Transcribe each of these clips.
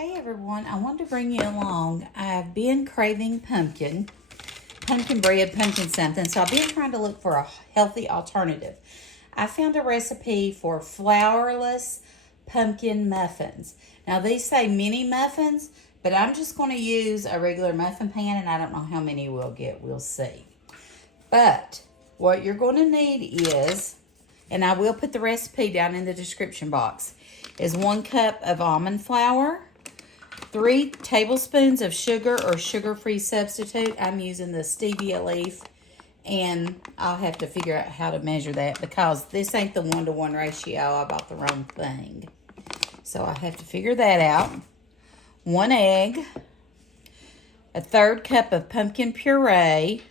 Hey everyone, I wanted to bring you along. I've been craving pumpkin bread, pumpkin something, so I've been trying to look for a healthy alternative. I found a recipe for flourless pumpkin muffins. Now these say mini muffins, but I'm just going to use a regular muffin pan, and I don't know how many we'll get. We'll see. But what you're going to need is, and I will put the recipe down in the description box, is 1 cup of almond flour, 3 tablespoons of sugar or sugar-free substitute. I'm using the stevia leaf, and I'll have to figure out how to measure that because this ain't the 1-to-1 ratio. I bought the wrong thing. So I have to figure that out. 1 egg, a 1/3 cup of pumpkin puree,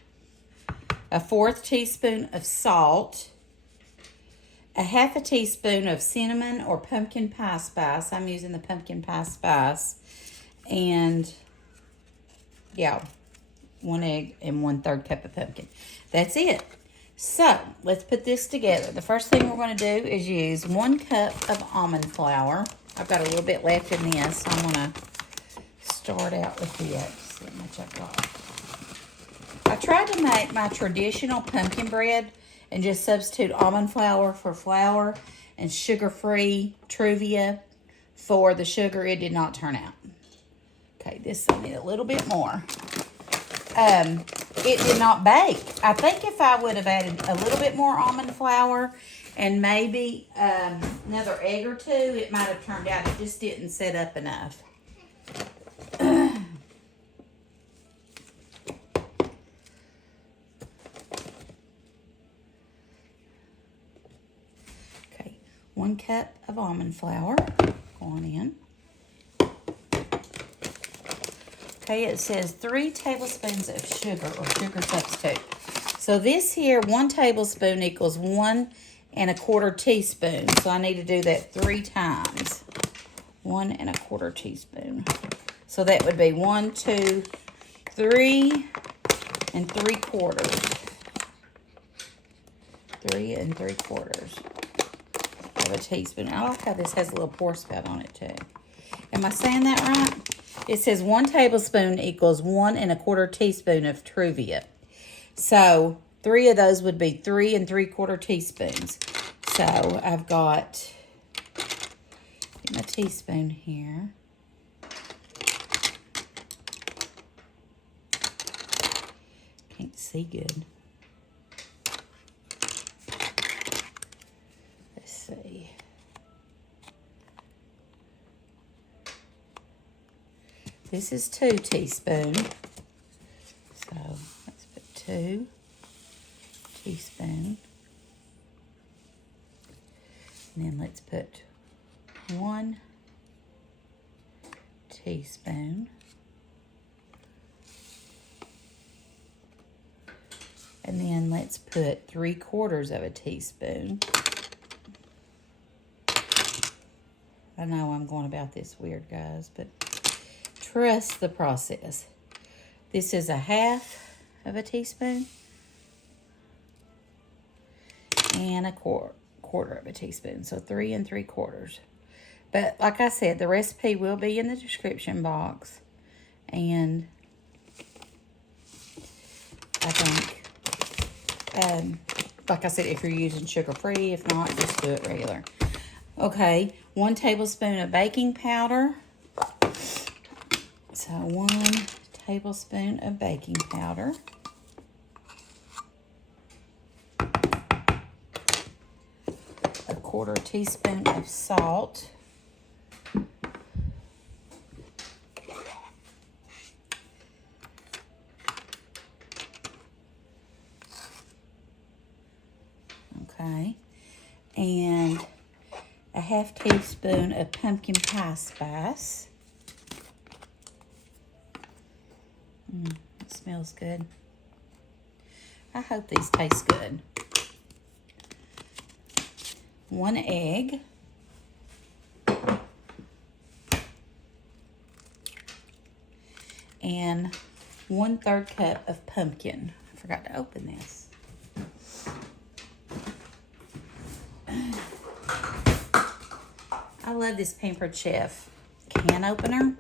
a 1/4 teaspoon of salt, a 1/2 teaspoon of cinnamon or pumpkin pie spice. I'm using the pumpkin pie spice. And, yeah, 1 egg and 1/3 cup of pumpkin. That's it. So, let's put this together. The first thing we're going to do is use 1 cup of almond flour. I've got a little bit left in this, so I'm going to start out with this. See how much I've got. I tried to make my traditional pumpkin bread and just substitute almond flour for flour and sugar-free Truvia for the sugar. It did not turn out. Okay, this I need a little bit more. It did not bake. I think if I would have added a little bit more almond flour and maybe another egg or 2, it might have turned out. It just didn't set up enough. Okay, 1 cup of almond flour going in. Okay, it says 3 tablespoons of sugar or sugar substitute. So this here, 1 tablespoon equals 1 1/4 teaspoon. So I need to do that 3 times. 1 1/4 teaspoon. So that would be 1, 2, 3 3/4. 3 3/4 of a teaspoon. I like how this has a little pour spout on it too. Am I saying that right? It says 1 tablespoon equals 1 1/4 teaspoon of Truvia. So 3 of those would be 3 3/4 teaspoons. So I've got my teaspoon here. Can't see good. Let's see. This is 2 teaspoons. So let's put 2 teaspoons. And then let's put 1 teaspoon. And then let's put 3/4 of a teaspoon. I know I'm going about this weird, guys, but trust the process. This is a 1/2 of a teaspoon and a quarter of a teaspoon. So 3 3/4. But like I said, the recipe will be in the description box. And I think, like I said, if you're using sugar-free, if not, just do it regular. Okay, 1 tablespoon of baking powder. So 1 tablespoon of baking powder. A 1/4 teaspoon of salt. Okay. And a 1/2 teaspoon of pumpkin pie spice. It smells good. I hope these taste good. 1 egg. And 1/3 cup of pumpkin. I forgot to open this. I love this Pampered Chef can opener.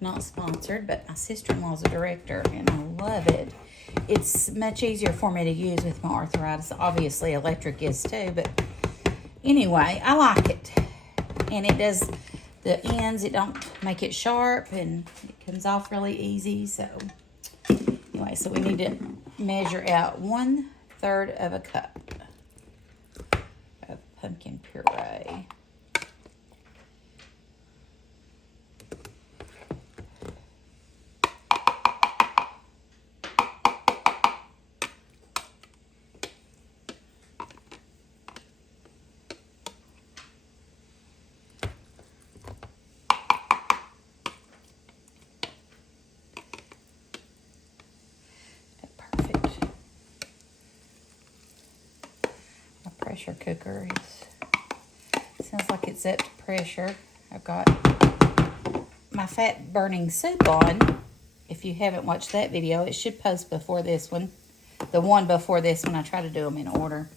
Not sponsored, but my sister-in-law's a director, and I love it. It's much easier for me to use with my arthritis. Obviously, electric is too, but anyway, I like it. And it does the ends, it don't make it sharp, and it comes off really easy. So anyway, so we need to measure out 1/3 of a cup of pumpkin puree. Pressure cooker sounds like it's up to pressure. I've got my fat burning soup on. If you haven't watched that video, it should post before this one. The one before this one, I try to do them in order.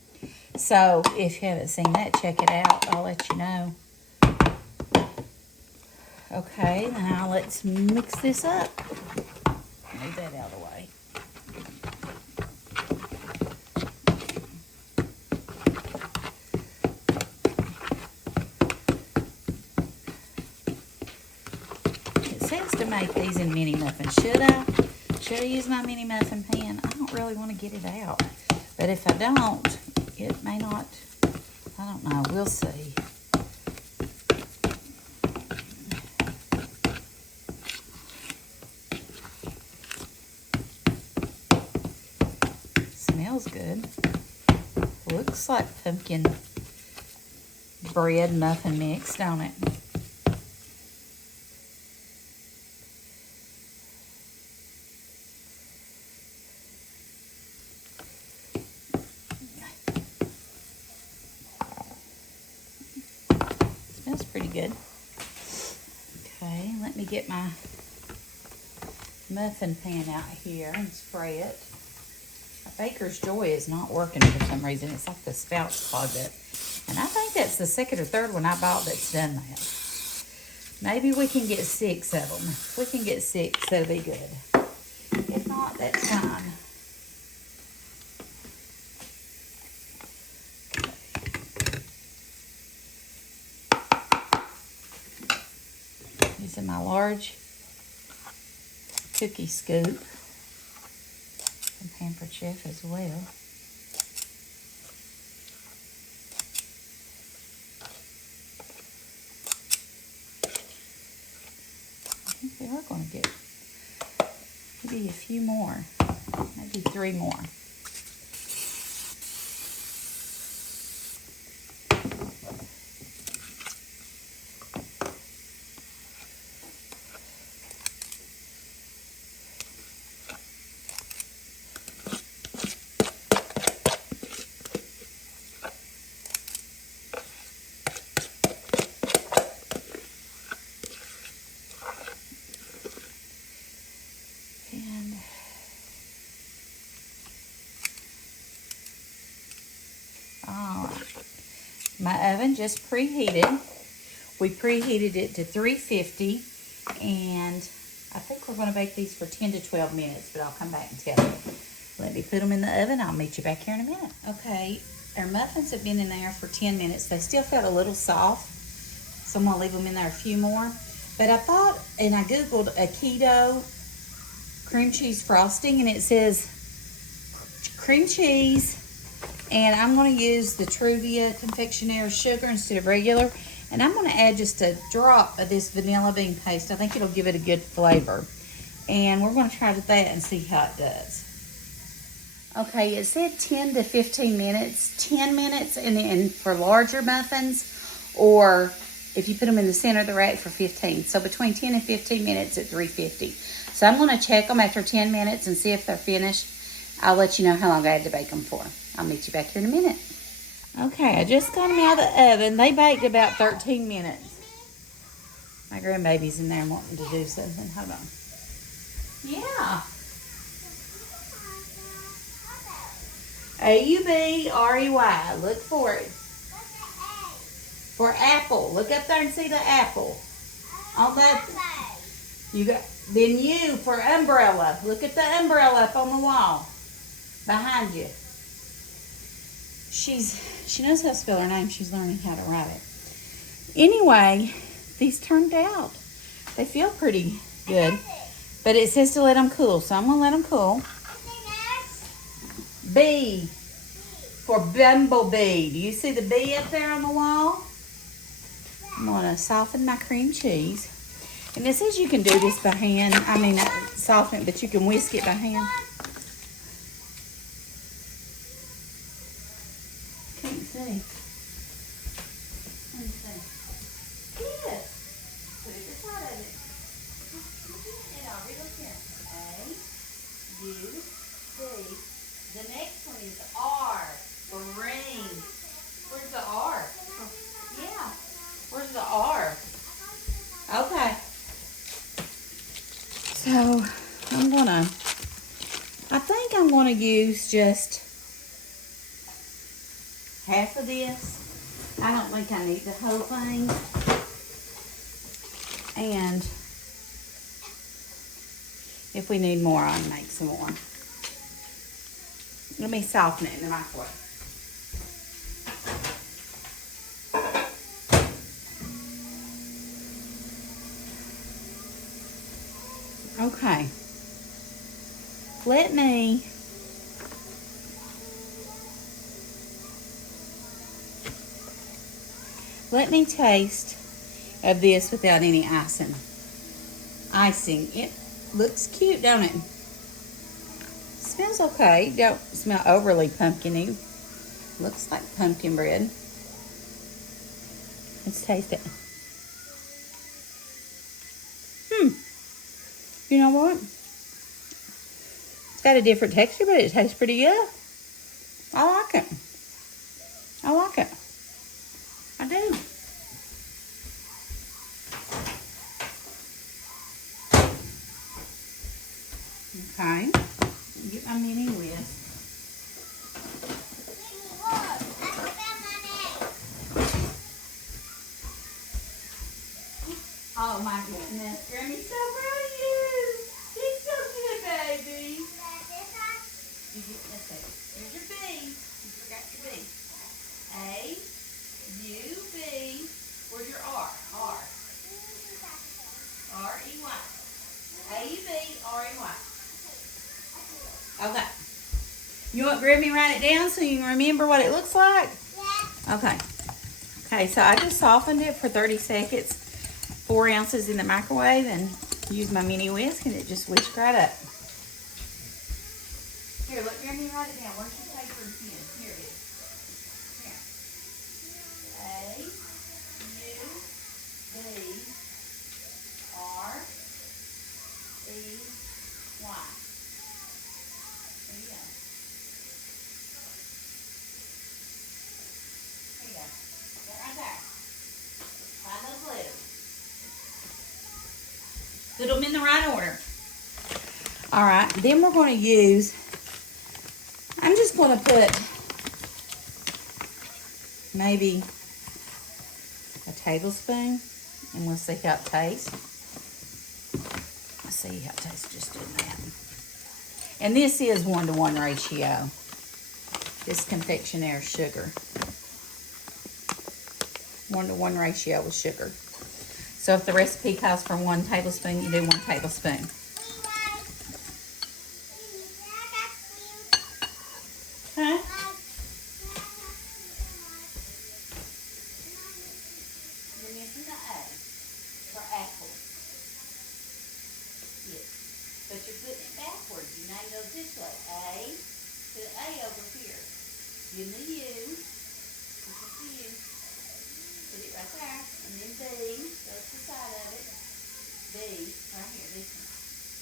So if you haven't seen that, check it out. I'll let you know. Okay, now let's mix this up. Move that out of the way. To make these in mini muffins. Should I use my mini muffin pan? I don't really want to get it out, but if I don't, it may not. I don't know. We'll see. Smells good. Looks like pumpkin bread muffin mix, don't it? Smells pretty good. Okay, let me get my muffin pan out here and spray it. My Baker's Joy is not working for some reason. It's like the spout's clogged up. And I think that's the second or third one I bought that's done that. Maybe we can get 6 of them. If we can get 6, that'll be good. If not, that's fine. Using my large cookie scoop from Pampered Chef as well. I think we are going to get maybe a few more, maybe 3 more. My oven just preheated. We preheated it to 350, and I think we're going to bake these for 10 to 12 minutes, but I'll come back and tell you. Let me put them in the oven. I'll meet you back here in a minute. Okay, our muffins have been in there for 10 minutes. They still felt a little soft, so I'm going to leave them in there a few more. But I thought, and I Googled a keto cream cheese frosting, and it says cream cheese, and I'm going to use the Truvia confectioner's sugar instead of regular. And I'm going to add just a drop of this vanilla bean paste. I think it'll give it a good flavor. And we're going to try that and see how it does. Okay, it said 10 to 15 minutes. 10 minutes and then for larger muffins, or if you put them in the center of the rack for 15. So between 10 and 15 minutes at 350. So I'm going to check them after 10 minutes and see if they're finished. I'll let you know how long I had to bake them for. I'll meet you back here in a minute. Okay, I just got them out of the oven. They baked about 13 minutes. My grandbaby's in there wanting to do something. Hold on. Yeah. A-U-B-R-E-Y. Look for it. For apple. Look up there and see the apple. On that, you got, then you for umbrella. Look at the umbrella up on the wall behind you. She knows how to spell her name. She's learning how to write it. Anyway, these turned out. They feel pretty good. But it says to let them cool, so I'm going to let them cool. B for bumblebee. Do you see the bee up there on the wall? I'm going to soften my cream cheese. And it says you can do this by hand. I mean, not soften it, but you can whisk it by hand. Can't see. Let me see. Yes. Put it inside of it. And I'll relook here. A, U, C. The next one is R for ring. Where's the R? Yeah. Where's the R? Okay. So I think I'm gonna use just half of this. I don't think I need the whole thing. And if we need more, I'll make some more. Let me soften it in the microwave. Okay. Let me taste of this without any icing. It looks cute, don't it? Smells okay. Don't smell overly pumpkin-y. Looks like pumpkin bread. Let's taste it. You know what? It's got a different texture, but it tastes pretty good. I like it. I like it. I do. Okay. Get my mini whisk. Oh my goodness. Grammy's so proud of you. She's so good, baby. Let's see. Here's your B. You forgot your B. A, U, B. Where's your R? R. R-E-Y. A-U-B-R-E-Y. Okay. You want Grammy to write it down so you can remember what it looks like? Yeah. Okay. Okay, so I just softened it for 30 seconds. 4 ounces in the microwave and use my mini whisk and it just whisked right up. Here, look, Grammy, write it down. Where's your paper and pen? Here it is. Here. A, U, B, R, E, Y. There you go. There you go. That right there. Find those letters. Put them in the right order. All right, then we're going to use, I'm just going to put maybe a tablespoon and we'll see how it tastes. Let's see how it tastes just doing that. And this is 1-to-1 ratio. This confectioner's sugar. 1-to-1 ratio with sugar. So if the recipe calls for 1 tablespoon, you do 1 tablespoon. Huh? You're missing the A for apple. Yes. But you're putting it backwards. You know, it goes this way. A to the A over here. Give me U. This is the U. Put it right there. And then B. That's the side of it. B. Right here. This one.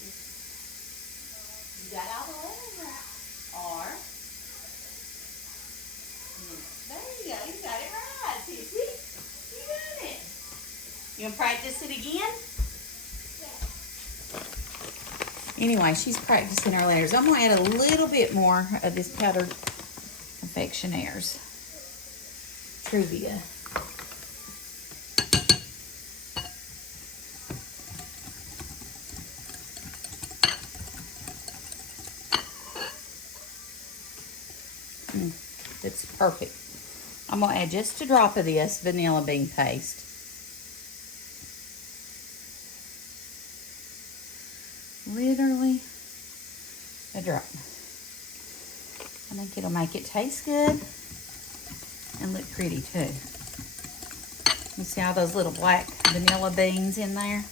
This one. You got all the letters right. R. There you go. You got it right, Sissy. You got it. You want to practice it again? Yeah. Anyway, she's practicing her letters. I'm going to add a little bit more of this powdered confectioner's Truvia. It's perfect. I'm going to add just a drop of this vanilla bean paste. Literally a drop. I think it'll make it taste good and look pretty too. You see all those little black vanilla beans in there?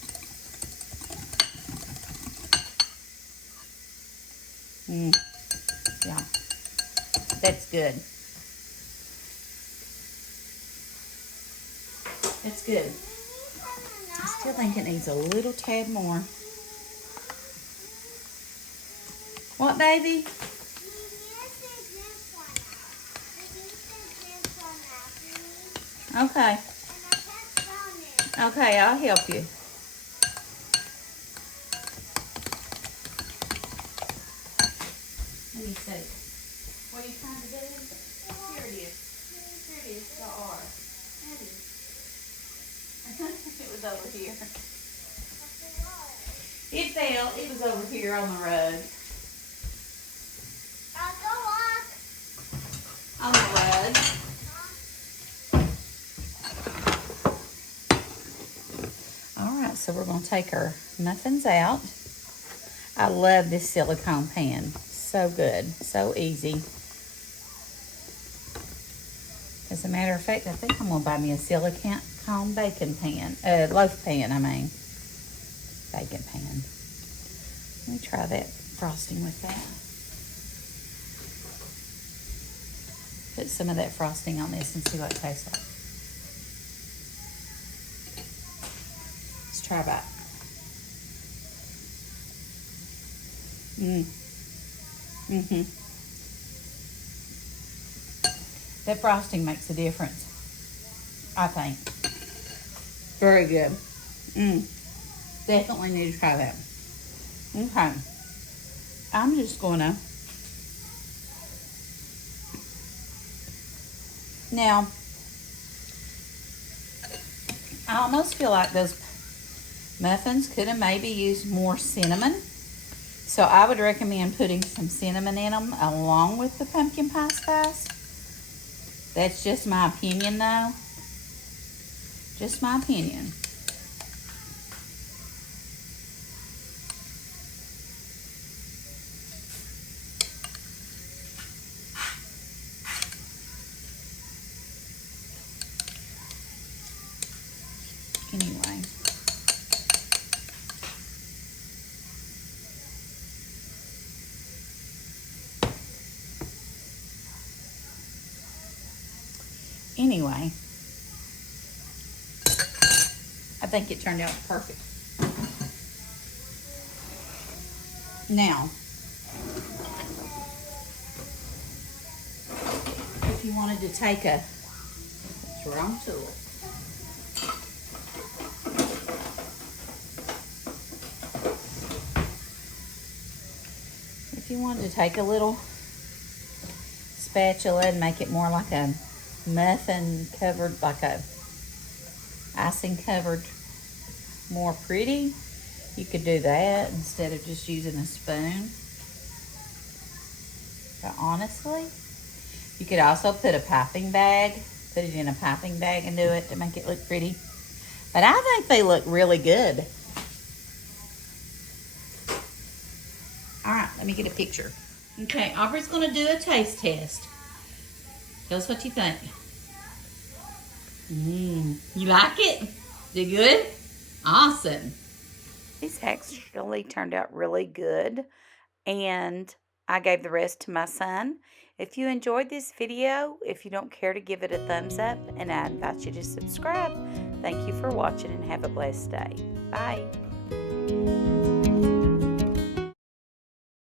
Yeah, that's good. It's good. I still think it needs a little tad more. What, baby? Okay. Okay, I'll help you. Let me see. What are you trying to do? Here it is. Here it is, the R. That is. It was over here. It fell. It was over here on the rug. I'll go up. On the rug. Alright, so we're going to take our muffins out. I love this silicone pan. So good. So easy. As a matter of fact, I think I'm going to buy me a silicone bacon pan. Loaf pan, I mean. Bacon pan. Let me try that frosting with that. Put some of that frosting on this and see what it tastes like. Let's try a bite. That frosting makes a difference, I think. Very good. Definitely need to try that. Okay. I'm just gonna. Now, I almost feel like those muffins could have maybe used more cinnamon. So I would recommend putting some cinnamon in them along with the pumpkin pie spice. That's just my opinion though. Just my opinion. Anyway. Anyway, I think it turned out perfect. Now, if you wanted to take a, it's wrong tool. If you wanted to take a little spatula and make it more like a muffin covered, like a icing covered, more pretty, you could do that instead of just using a spoon. But honestly, you could also put a piping bag, put it in a piping bag and do it to make it look pretty. But I think they look really good. All right, let me get a picture. Okay, Aubrey's gonna do a taste test. Tell us what you think. You like it? Did good? Awesome. These actually turned out really good, and I gave the rest to my son. If you enjoyed this video, if you don't care to give it a thumbs up, and I invite you to subscribe. Thank you for watching and have a blessed day. Bye.